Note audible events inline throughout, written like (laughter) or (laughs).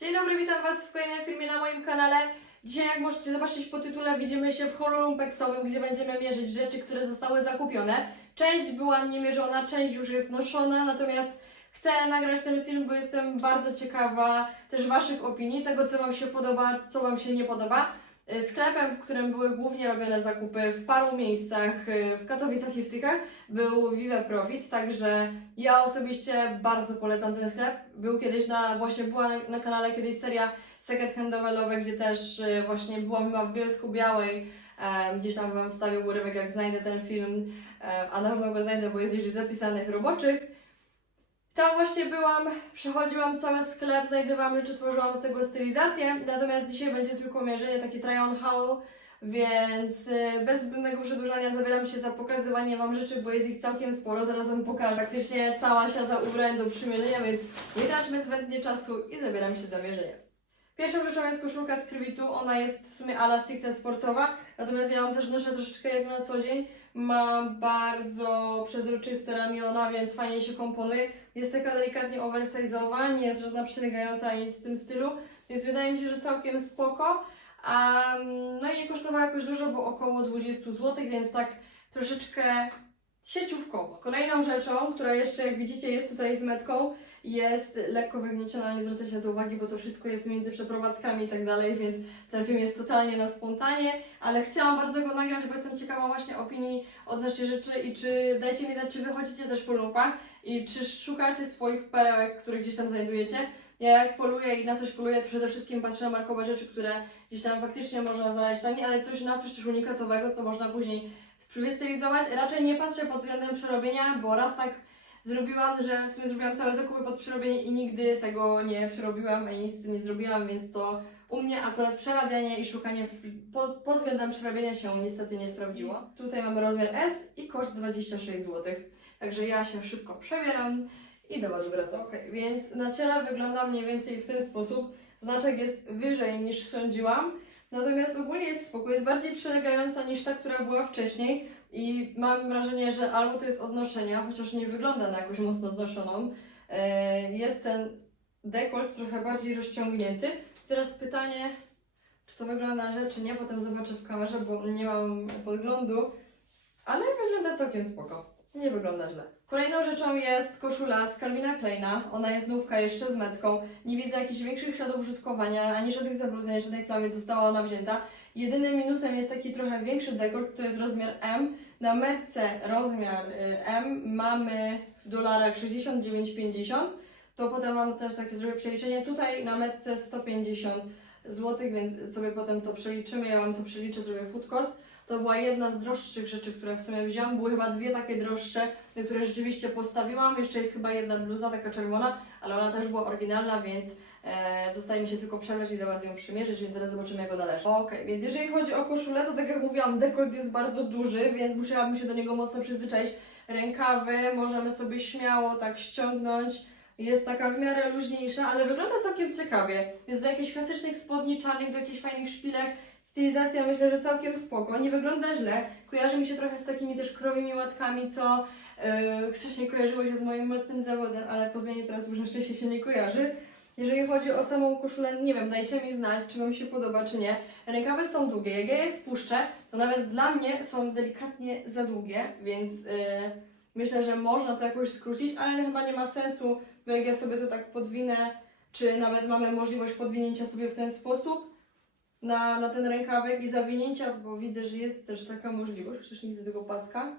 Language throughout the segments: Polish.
Dzień dobry, witam Was w kolejnym filmie na moim kanale. Dzisiaj, jak możecie zobaczyć po tytule, widzimy się w holu gdzie będziemy mierzyć rzeczy, które zostały zakupione. Część była niemierzona, część już jest noszona, natomiast chcę nagrać ten film, bo jestem bardzo ciekawa też Waszych opinii, tego co Wam się podoba, co Wam się nie podoba. Y, Sklepem, w którym były głównie robione zakupy w paru miejscach, y, w Katowicach i w Tykach, był Vive Profit, także ja osobiście bardzo polecam ten sklep. Był kiedyś na, właśnie była na, na kanale kiedyś seria second handowe, gdzie też y, właśnie byłam chyba w Bielsku Białej. Gdzieś tam Wam wstawię urywek, jak znajdę ten film, a na pewno go znajdę, bo jest gdzieś zapisanych roboczych. Tam właśnie byłam, przechodziłam cały sklep, znajdowałam rzeczy, tworzyłam z tego stylizację, natomiast dzisiaj będzie tylko mierzenie, taki try on haul, więc y, bez zbędnego przedłużania zabieram się za pokazywanie Wam rzeczy, bo jest ich całkiem sporo, zaraz Wam pokażę. Praktycznie cała siata ubrań do przymierzenia, więc nie traćmy zbędnie czasu i zabieram się za mierzenie. Pierwszą rzeczą jest koszulka z Krywitu, ona jest w sumie ala stricte sportowa, natomiast ja ją też noszę troszeczkę jak na co dzień. Ma bardzo przezroczyste ramiona, więc fajnie się komponuje. Jest taka delikatnie oversize'owa, nie jest żadna przylegająca ani nic w tym stylu, więc wydaje mi się, że całkiem spoko. A, no i nie kosztowała jakoś dużo, bo około 20 zł, więc tak troszeczkę sieciówkowo. Kolejną rzeczą, która jeszcze jak widzicie jest tutaj z metką, jest lekko wygnieciona, nie zwracajcie na to uwagi, bo to wszystko jest między przeprowadzkami i tak dalej, więc ten film jest totalnie na spontanie, ale chciałam bardzo go nagrać, bo jestem ciekawa właśnie opinii odnośnie rzeczy i czy, dajcie mi znać, czy wychodzicie też po lumpach i czy szukacie swoich perełek, które gdzieś tam znajdujecie. Ja jak poluję i na coś poluję, to przede wszystkim patrzę na markowe rzeczy, które gdzieś tam faktycznie można znaleźć taniej, ale coś na coś też unikatowego, co można później wystylizować. Raczej nie patrzę pod względem przerobienia, bo raz tak zrobiłam, że w sumie zrobiłam całe zakupy pod przerobienie i nigdy tego nie przerobiłam ani nic nie zrobiłam, więc to u mnie akurat przerabianie i szukanie w- pod, względem przerabiania się niestety nie sprawdziło. Tutaj mamy rozmiar S i koszt 26 zł. Także ja się szybko przebieram i do Was wracam. Ok, więc na ciele wygląda mniej więcej w ten sposób. Znaczek jest wyżej niż sądziłam. Natomiast ogólnie jest spoko, jest bardziej przylegająca niż ta, która była wcześniej i mam wrażenie, że albo to jest od noszenia, chociaż nie wygląda na jakąś mocno znoszoną. E, Jest ten dekolt trochę bardziej rozciągnięty. Teraz pytanie, czy to wygląda źle, czy nie, potem zobaczę w kamerze, bo nie mam podglądu, ale wygląda całkiem spoko. Nie wygląda źle. Kolejną rzeczą jest koszula z Calvina Kleina. Ona jest nówka jeszcze z metką. Nie widzę jakichś większych śladów użytkowania, ani żadnych zabrudzeń, żadnej plamy, została ona wzięta. Jedynym minusem jest taki trochę większy dekolt, to jest rozmiar M. Na metce rozmiar y, M mamy w dolarach 69,50. To potem mam też takie zrobię przeliczenie. Tutaj na metce 150 zł, więc sobie potem to przeliczymy. Ja Wam to przeliczę, zrobię food cost. To była jedna z droższych rzeczy, które w sumie wziąłam. Były chyba dwie takie droższe, które rzeczywiście postawiłam. Jeszcze jest chyba jedna bluza, taka czerwona, ale ona też była oryginalna, więc e, zostaje mi się tylko przebrać i do Was ją przymierzyć, więc zaraz zobaczymy jak ona leży. Okej, więc jeżeli chodzi o koszulę, to tak jak mówiłam, dekolt jest bardzo duży, więc musiałabym się do niego mocno przyzwyczaić. Rękawy możemy sobie śmiało tak ściągnąć. Jest taka w miarę luźniejsza, ale wygląda całkiem ciekawie. Jest do jakichś klasycznych spodni czarnych, do jakichś fajnych szpilek. Stylizacja myślę, że całkiem spoko. Nie wygląda źle. Kojarzy mi się trochę z takimi też krowymi łatkami, co yy, wcześniej kojarzyło się z moim mocnym zawodem, ale po zmianie pracy już na szczęście się nie kojarzy. Jeżeli chodzi o samą koszulę, nie wiem, dajcie mi znać, czy Wam się podoba, czy nie. Rękawy są długie. Jak ja je spuszczę, to nawet dla mnie są delikatnie za długie, więc yy, myślę, że można to jakoś skrócić, ale chyba nie ma sensu, bo jak ja sobie to tak podwinę, czy nawet mamy możliwość podwinięcia sobie w ten sposób na, na ten rękawek i zawinięcia, bo widzę, że jest też taka możliwość, chociaż nie widzę tego paska,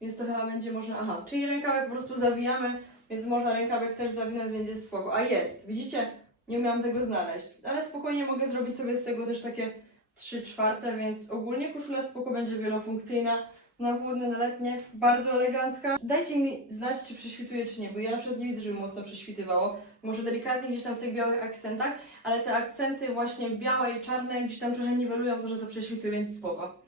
więc to chyba będzie można, aha, czyli rękawek po prostu zawijamy, więc można rękawek też zawinąć, więc jest spoko. A jest, widzicie? Nie umiałam tego znaleźć, ale spokojnie mogę zrobić sobie z tego też takie 3 czwarte, więc ogólnie koszula spoko będzie wielofunkcyjna, na chłodne, na letnie, bardzo elegancka. Dajcie mi znać, czy prześwituje, czy nie, bo ja na przykład nie widzę, żeby mocno prześwitywało. Może delikatnie gdzieś tam w tych białych akcentach, ale te akcenty właśnie białe i czarne gdzieś tam trochę niwelują to, że to prześwituje, więc spoko.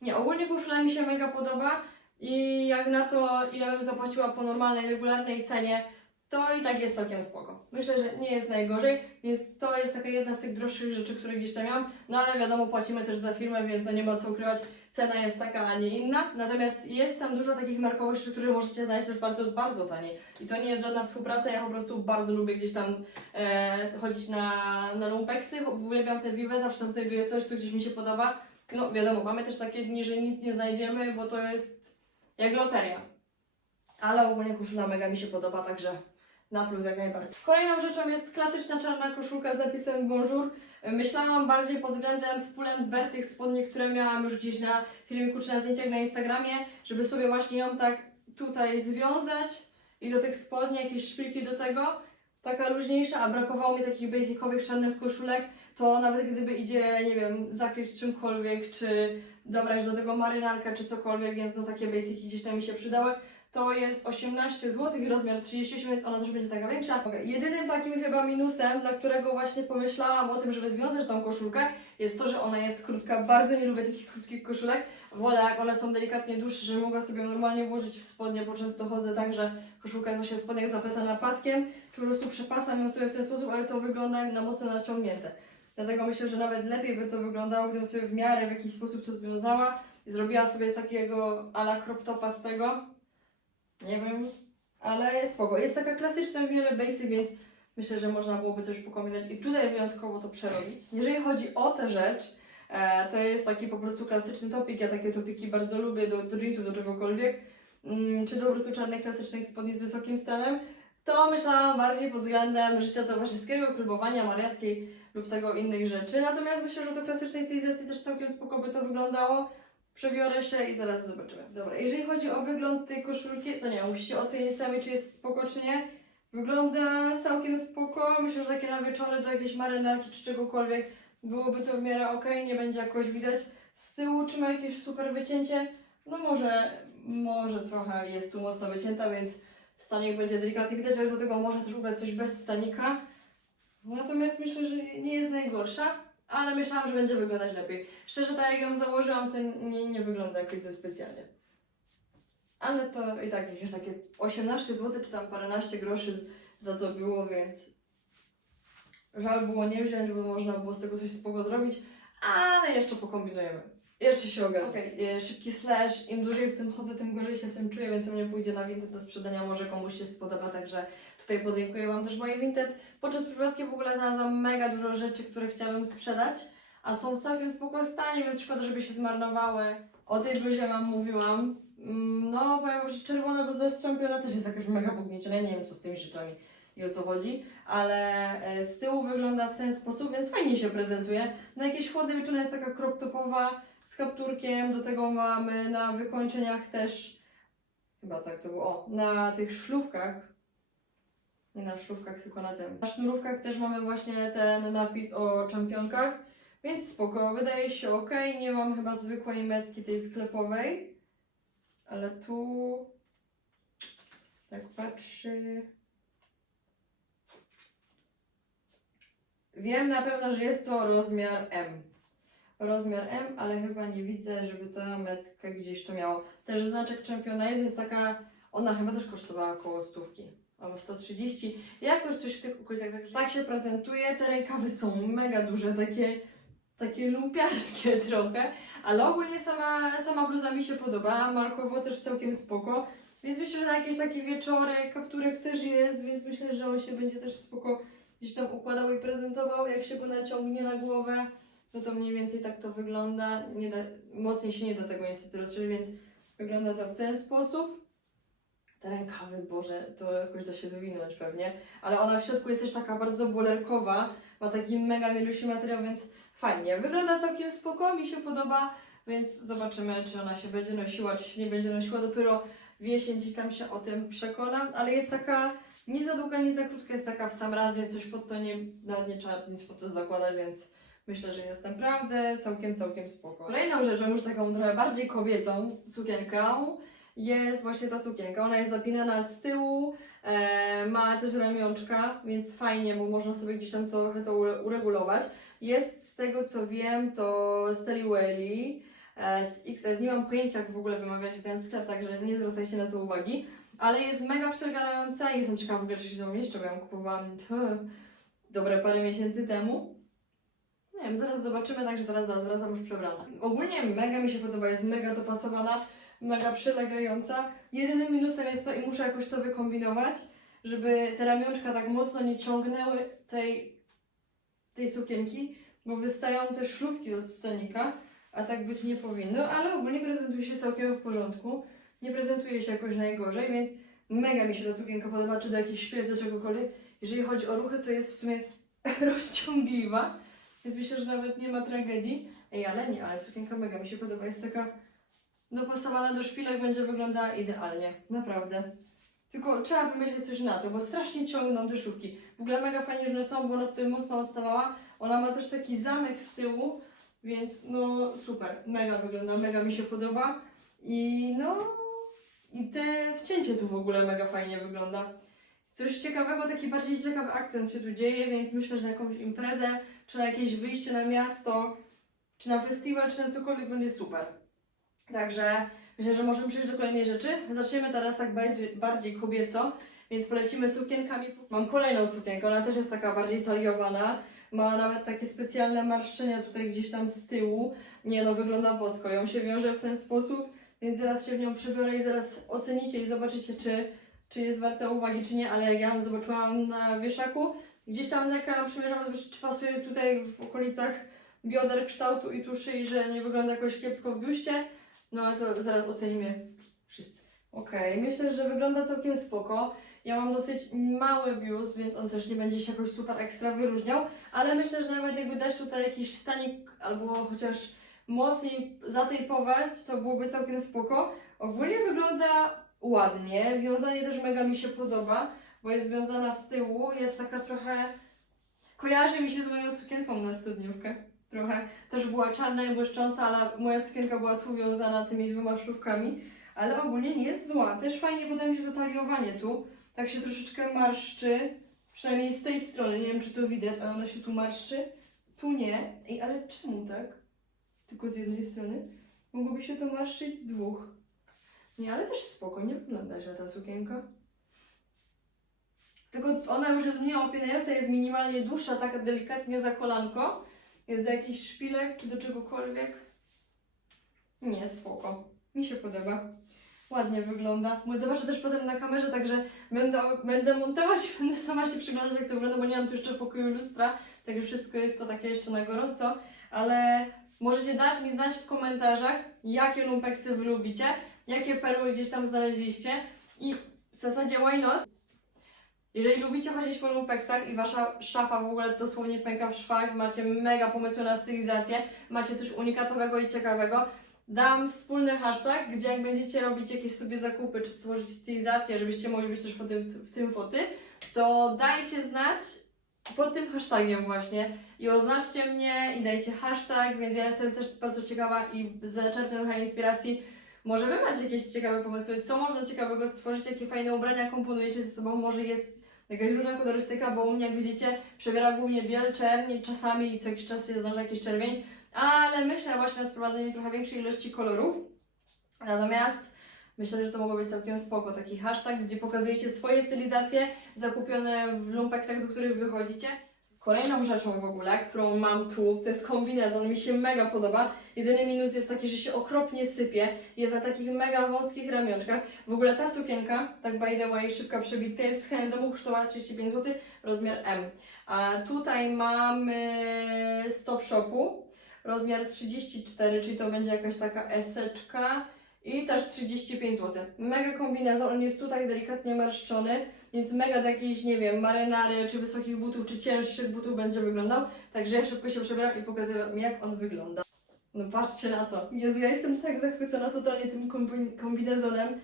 Nie, ogólnie koszula mi się mega podoba i jak na to, ile bym zapłaciła po normalnej, regularnej cenie, to i tak jest całkiem spoko. Myślę, że nie jest najgorzej, więc to jest taka jedna z tych droższych rzeczy, które gdzieś tam miałam. No ale wiadomo, płacimy też za firmę, więc no nie ma co ukrywać, cena jest taka, a nie inna. Natomiast jest tam dużo takich markowych które możecie znaleźć też bardzo, bardzo taniej. I to nie jest żadna współpraca, ja po prostu bardzo lubię gdzieś tam e, chodzić na, na lumpeksy, uwielbiam te Vive, zawsze tam znajduję coś, co gdzieś mi się podoba. No wiadomo, mamy też takie dni, że nic nie znajdziemy, bo to jest jak loteria. Ale ogólnie koszula mega mi się podoba, także na plus jak najbardziej. Kolejną rzeczą jest klasyczna czarna koszulka z napisem Bonjour. Myślałam bardziej pod względem Spulent tych spodni, które miałam już gdzieś na filmiku czy na zdjęciach na Instagramie, żeby sobie właśnie ją tak tutaj związać i do tych spodni jakieś szpilki do tego. Taka luźniejsza, a brakowało mi takich basicowych czarnych koszulek, to nawet gdyby idzie, nie wiem, zakryć czymkolwiek, czy dobrać do tego marynarkę, czy cokolwiek, więc no takie basiki gdzieś tam mi się przydały. To jest 18 zł rozmiar 38, więc ona też będzie taka większa. Okay. Jedynym takim chyba minusem, dla którego właśnie pomyślałam o tym, żeby związać tą koszulkę, jest to, że ona jest krótka. Bardzo nie lubię takich krótkich koszulek. Wolę, jak one są delikatnie dłuższe, żeby mogła sobie normalnie włożyć w spodnie, bo często chodzę tak, że koszulka jest właśnie w spodniach zapletana paskiem, czy po prostu przepasam ją sobie w ten sposób, ale to wygląda na mocno naciągnięte. Dlatego myślę, że nawet lepiej by to wyglądało, gdybym sobie w miarę w jakiś sposób to związała i zrobiła sobie z takiego ala crop topa z tego. Nie wiem, ale spoko. Jest taka klasyczna w miarę więc myślę, że można byłoby coś pokombinować i tutaj wyjątkowo to przerobić. Jeżeli chodzi o tę rzecz, e, to jest taki po prostu klasyczny topik. Ja takie topiki bardzo lubię do, do jeansów, do czegokolwiek. Mm, czy do po prostu czarnych, klasycznych spodni z wysokim stanem. To myślałam bardziej pod względem życia towarzyskiego, klubowania mariackiej lub tego innych rzeczy. Natomiast myślę, że do klasycznej stylizacji też całkiem spoko by to wyglądało. Przebiorę się i zaraz zobaczymy. Dobra, jeżeli chodzi o wygląd tej koszulki, to nie, musicie ocenić sami, czy jest spoko, czy nie. Wygląda całkiem spoko. Myślę, że takie na wieczory do jakiejś marynarki czy czegokolwiek byłoby to w miarę ok, nie będzie jakoś widać. Z tyłu czy ma jakieś super wycięcie? No może, może trochę jest tu mocno wycięta, więc stanik będzie delikatnie widać, ale do tego można też ubrać coś bez stanika. Natomiast myślę, że nie jest najgorsza, ale myślałam, że będzie wyglądać lepiej. Szczerze, tak jak ją założyłam, to nie, nie wygląda jakoś za specjalnie. Ale to i tak jakieś takie 18 zł, czy tam paręnaście groszy za to było, więc żal było nie wziąć, bo można było z tego coś spoko zrobić, ale jeszcze pokombinujemy. Jeszcze się ogarnę. Okej, e, szybki slash, im dłużej w tym chodzę, tym gorzej się w tym czuję, więc u mnie pójdzie na Vinted do sprzedania, może komuś się spodoba, także tutaj podlinkuję Wam też moje Vinted. Podczas przeprowadzki w ogóle znalazłam mega dużo rzeczy, które chciałabym sprzedać, a są w całkiem spoko stanie, więc szkoda, żeby się zmarnowały. O tej bluzie Wam mówiłam. Mm, No, powiem, że czerwona bluza strzępiona też jest jakaś mega pognieciona, ja nie wiem co z tymi rzeczami i o co chodzi, ale e, z tyłu wygląda w ten sposób, więc fajnie się prezentuje. Na jakieś chłodne wieczorne jest taka crop topowa z kapturkiem, do tego mamy na wykończeniach też, chyba tak to było, o, na tych szlówkach, nie na szlówkach, tylko na tym. Na sznurówkach też mamy właśnie ten napis o czempionkach, więc spoko, wydaje się ok. Nie mam chyba zwykłej metki tej sklepowej, ale tu tak patrzy. Wiem na pewno, że jest to rozmiar M. Rozmiar M, ale chyba nie widzę, żeby ta metka gdzieś to miało. Też znaczek czempiona jest, taka, ona chyba też kosztowała około stówki. Albo 130. Jakoś coś w tych okolicach. Tak się prezentuje. Te rękawy są mega duże, takie, takie lumpiarskie (laughs) trochę. Ale ogólnie sama, sama bluza mi się podoba. Markowo też całkiem spoko. Więc myślę, że na jakieś takie wieczory kapturek też jest, więc myślę, że on się będzie też spoko gdzieś tam układał i prezentował. Jak się go naciągnie na głowę, no to mniej więcej tak to wygląda. Nie da, mocniej się nie da tego niestety rozszerzyć, więc wygląda to w ten sposób. Te rękawy, Boże, to jakoś da się wywinąć pewnie, ale ona w środku jest też taka bardzo bolerkowa, ma taki mega mielusi materiał, więc fajnie. Wygląda całkiem spoko, mi się podoba, więc zobaczymy, czy ona się będzie nosiła, czy się nie będzie nosiła. Dopiero w jesień gdzieś tam się o tym przekonam, ale jest taka nie za długa, nie za krótka, jest taka w sam raz, więc coś pod to nie, nawet nie trzeba nic pod to zakładać, więc myślę, że jest naprawdę całkiem, całkiem spoko. Kolejną rzeczą, już taką trochę bardziej kobiecą sukienką, jest właśnie ta sukienka. Ona jest zapinana z tyłu, e, ma też ramionczka, więc fajnie, bo można sobie gdzieś tam trochę to ure- uregulować. Jest z tego co wiem, to Steliwelli e, z XS. Nie mam pojęcia, jak w ogóle wymawia się ten sklep, także nie zwracajcie na to uwagi. ale jest mega przegadająca i jestem ciekawa w ogóle, czy się zamieszczę, bo ja ją kupowałam dobre parę miesięcy temu. Nie wiem, zaraz zobaczymy, także zaraz, zaraz wracam już przebrana. Ogólnie mega mi się podoba, jest mega dopasowana, mega przylegająca. Jedynym minusem jest to i muszę jakoś to wykombinować, żeby te ramionczka tak mocno nie ciągnęły tej, tej sukienki, bo wystają te szlówki od stanika, a tak być nie powinno, ale ogólnie prezentuje się całkiem w porządku. Nie prezentuje się jakoś najgorzej, więc mega mi się ta sukienka podoba, czy do jakichś szpilek, do czegokolwiek. Jeżeli chodzi o ruchy, to jest w sumie (laughs) rozciągliwa, więc myślę, że nawet nie ma tragedii. Ej, ale nie, ale sukienka mega mi się podoba, jest taka dopasowana do szpilek, będzie wyglądała idealnie, naprawdę. Tylko trzeba wymyślić coś na to, bo strasznie ciągną te szówki. W ogóle mega fajnie, że one są, bo ona tutaj mocno odstawała. Ona ma też taki zamek z tyłu, więc no super, mega wygląda, mega mi się podoba. I no, i te wcięcie tu w ogóle mega fajnie wygląda. Coś ciekawego, taki bardziej ciekawy akcent się tu dzieje, więc myślę, że jakąś imprezę, czy na jakieś wyjście na miasto, czy na festiwal, czy na cokolwiek będzie super. Także myślę, że możemy przejść do kolejnej rzeczy. Zaczniemy teraz tak bardziej, bardziej kobieco, więc polecimy sukienkami. Mam kolejną sukienkę, ona też jest taka bardziej taliowana. Ma nawet takie specjalne marszczenia tutaj gdzieś tam z tyłu. Nie no, wygląda bosko. Ją się wiąże w ten sposób, więc zaraz się w nią przebiorę i zaraz ocenicie i zobaczycie, czy, czy jest warta uwagi, czy nie. Ale jak ja ją zobaczyłam na wieszaku, gdzieś tam zerkałam, przymierzałam, zobaczyć, czy pasuje tutaj w okolicach bioder, kształtu i tu szyi, że nie wygląda jakoś kiepsko w biuście. No ale to zaraz ocenimy wszyscy. Okej, myślę, że wygląda całkiem spoko. Ja mam dosyć mały biust, więc on też nie będzie się jakoś super ekstra wyróżniał, ale myślę, że nawet jakby dać tutaj jakiś stanik albo chociaż mocniej zatejpować, to byłoby całkiem spoko. Ogólnie wygląda ładnie, wiązanie też mega mi się podoba, bo jest wiązana z tyłu, jest taka trochę... Kojarzy mi się z moją sukienką na studniówkę. Trochę też była czarna i błyszcząca, ale moja sukienka była tu wiązana tymi dwoma szlówkami. Ale ogólnie nie jest zła. Też fajnie podoba mi się to taliowanie tu. Tak się troszeczkę marszczy. Przynajmniej z tej strony. Nie wiem, czy to widać, ale ona się tu marszczy. Tu nie. Ej, ale czemu tak? Tylko z jednej strony. Mogłoby się to marszczyć z dwóch. Nie, ale też spoko. Nie wygląda źle ta sukienka. Tylko ona już jest mniej opinająca, jest minimalnie dłuższa, taka delikatnie za kolanko. Jest do jakichś szpilek czy do czegokolwiek. Nie, spoko. Mi się podoba. Ładnie wygląda. Bo Zobaczę też potem na kamerze, także będę, będę montować i (laughs) będę sama się przyglądać, jak to wygląda, bo nie mam tu jeszcze w pokoju lustra, także wszystko jest to takie jeszcze na gorąco. Ale możecie dać mi znać w komentarzach, jakie lumpeksy wy lubicie, jakie perły gdzieś tam znaleźliście i w zasadzie why not? Jeżeli lubicie chodzić po lumpeksach i wasza szafa w ogóle dosłownie pęka w szwach, macie mega pomysły na stylizację, macie coś unikatowego i ciekawego, dam wspólny hashtag, gdzie jak będziecie robić jakieś sobie zakupy, czy stworzyć stylizację, żebyście mogli być też po tym, w tym foty, to dajcie znać pod tym hashtagiem właśnie i oznaczcie mnie i dajcie hashtag, więc ja jestem też bardzo ciekawa i zaczerpnę trochę inspiracji. Może wy macie jakieś ciekawe pomysły, co można ciekawego stworzyć, jakie fajne ubrania komponujecie ze sobą, może jest jakaś różna kolorystyka, bo u mnie jak widzicie przebiera głównie biel, czerń, czasami co jakiś czas się zdarza jakiś czerwień, ale myślę właśnie nad wprowadzeniem trochę większej ilości kolorów. Natomiast myślę, że to mogło być całkiem spoko, taki hashtag, gdzie pokazujecie swoje stylizacje zakupione w lumpeksach, do których wychodzicie. Kolejną rzeczą w ogóle, którą mam tu, to jest kombinezon, mi się mega podoba. Jedyny minus jest taki, że się okropnie sypie, jest na takich mega wąskich ramionczkach. W ogóle ta sukienka, tak by the way, szybka przebitka, jest z H&M, kosztowała 35 zł, rozmiar M. A tutaj mamy z Top Shopu, rozmiar 34, czyli to będzie jakaś taka eseczka i też 35 zł. Mega kombinezon, on jest tutaj delikatnie marszczony, więc mega do jakiejś, nie wiem, marynary, czy wysokich butów, czy cięższych butów będzie wyglądał. Także ja szybko się przebieram i pokazuję Wam, jak on wygląda. No patrzcie na to. Jezu, ja jestem tak zachwycona totalnie tym kombi- kombinezonem.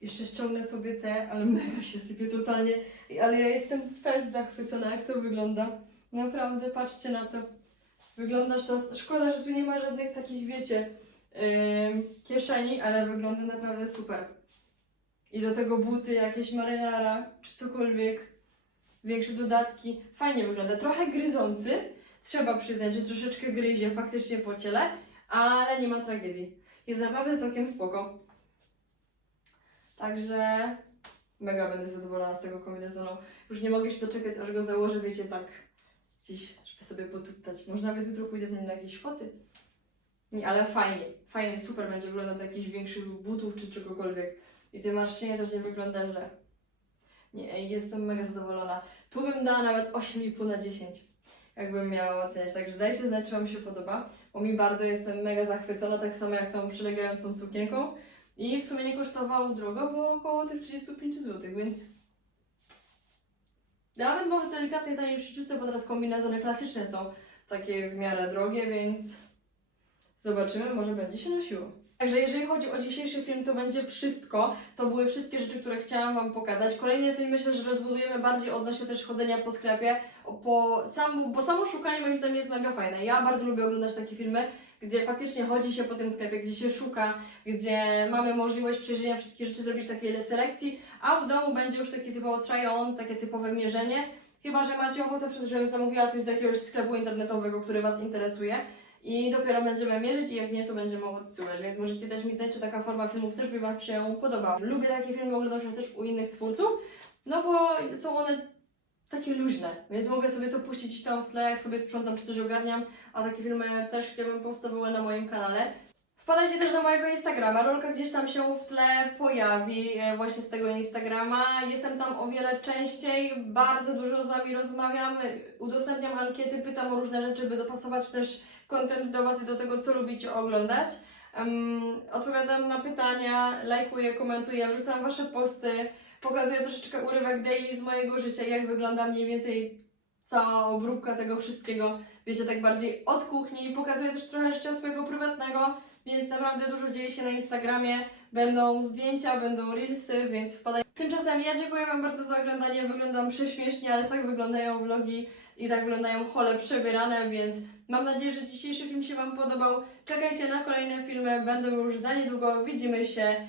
Jeszcze ściągnę sobie te, ale mega się sypie totalnie. Ale ja jestem fest zachwycona, jak to wygląda. Naprawdę, patrzcie na to. Wyglądasz to. Szkoda, że tu nie ma żadnych takich, wiecie, kieszeni, ale wygląda naprawdę super. I do tego buty, jakieś marynara, czy cokolwiek. Większe dodatki. Fajnie wygląda. Trochę gryzący. Trzeba przyznać, że troszeczkę gryzie faktycznie po ciele, ale nie ma tragedii. Jest naprawdę całkiem spoko. Także Mega będę zadowolona z tego kombinezonu. Już nie mogę się doczekać, aż go założę, wiecie, tak gdzieś, żeby sobie potuptać. Może nawet jutro pójdę w na jakieś foty. Nie, ale fajnie, fajnie, super będzie wyglądał do jakichś większych butów czy czegokolwiek. I te marszczenie też nie wygląda źle. Nie, jestem mega zadowolona. Tu bym dała nawet 8,5 na 10, jakbym miała oceniać. Także dajcie znać, czy Wam się podoba, bo mi bardzo jestem mega zachwycona, tak samo jak tą przylegającą sukienką. I w sumie nie kosztowało drogo, bo około tych 35 zł, więc nawet może delikatnie taniej w bo teraz kombinezony klasyczne są takie w miarę drogie, więc zobaczymy, może będzie się nosiło. Także jeżeli chodzi o dzisiejszy film, to będzie wszystko. To były wszystkie rzeczy, które chciałam Wam pokazać. Kolejny film myślę, że rozbudujemy bardziej odnośnie też chodzenia po sklepie, po sam, bo samo szukanie moim zdaniem jest mega fajne. Ja bardzo lubię oglądać takie filmy, gdzie faktycznie chodzi się po tym sklepie, gdzie się szuka, gdzie mamy możliwość przejrzenia wszystkich rzeczy, zrobić takiej selekcji, a w domu będzie już taki typowo try-on, takie typowe mierzenie. Chyba, że macie ochotę, żebym zamówiła coś z jakiegoś sklepu internetowego, który Was interesuje. I dopiero będziemy mierzyć i jak nie, to będziemy odsyłać, więc możecie też mi znać, czy taka forma filmów też by Wam się podobała. Lubię takie filmy, oglądam się też u innych twórców, no bo są one takie luźne, więc mogę sobie to puścić tam w tle, jak sobie sprzątam czy coś ogarniam, a takie filmy też chciałabym postawiły na moim kanale. Wpadajcie też na mojego Instagrama, rolka gdzieś tam się w tle pojawi e, właśnie z tego Instagrama. Jestem tam o wiele częściej, bardzo dużo z Wami rozmawiam, udostępniam ankiety, pytam o różne rzeczy, by dopasować też content do Was i do tego, co lubicie oglądać. Em, odpowiadam na pytania, lajkuję, komentuję, wrzucam Wasze posty, pokazuję troszeczkę urywek daily z mojego życia, jak wygląda mniej więcej cała obróbka tego wszystkiego, wiecie, tak bardziej od kuchni. Pokazuję też trochę życia swojego prywatnego, więc naprawdę dużo dzieje się na Instagramie. Będą zdjęcia, będą reelsy, więc wpadaj. Tymczasem ja dziękuję Wam bardzo za oglądanie. Wyglądam prześmiesznie, ale tak wyglądają vlogi i tak wyglądają hole przebierane, więc mam nadzieję, że dzisiejszy film się Wam podobał. Czekajcie na kolejne filmy, będą już za niedługo. Widzimy się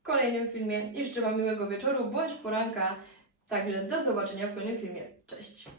w kolejnym filmie i życzę Wam miłego wieczoru bądź poranka. Także do zobaczenia w kolejnym filmie. Cześć!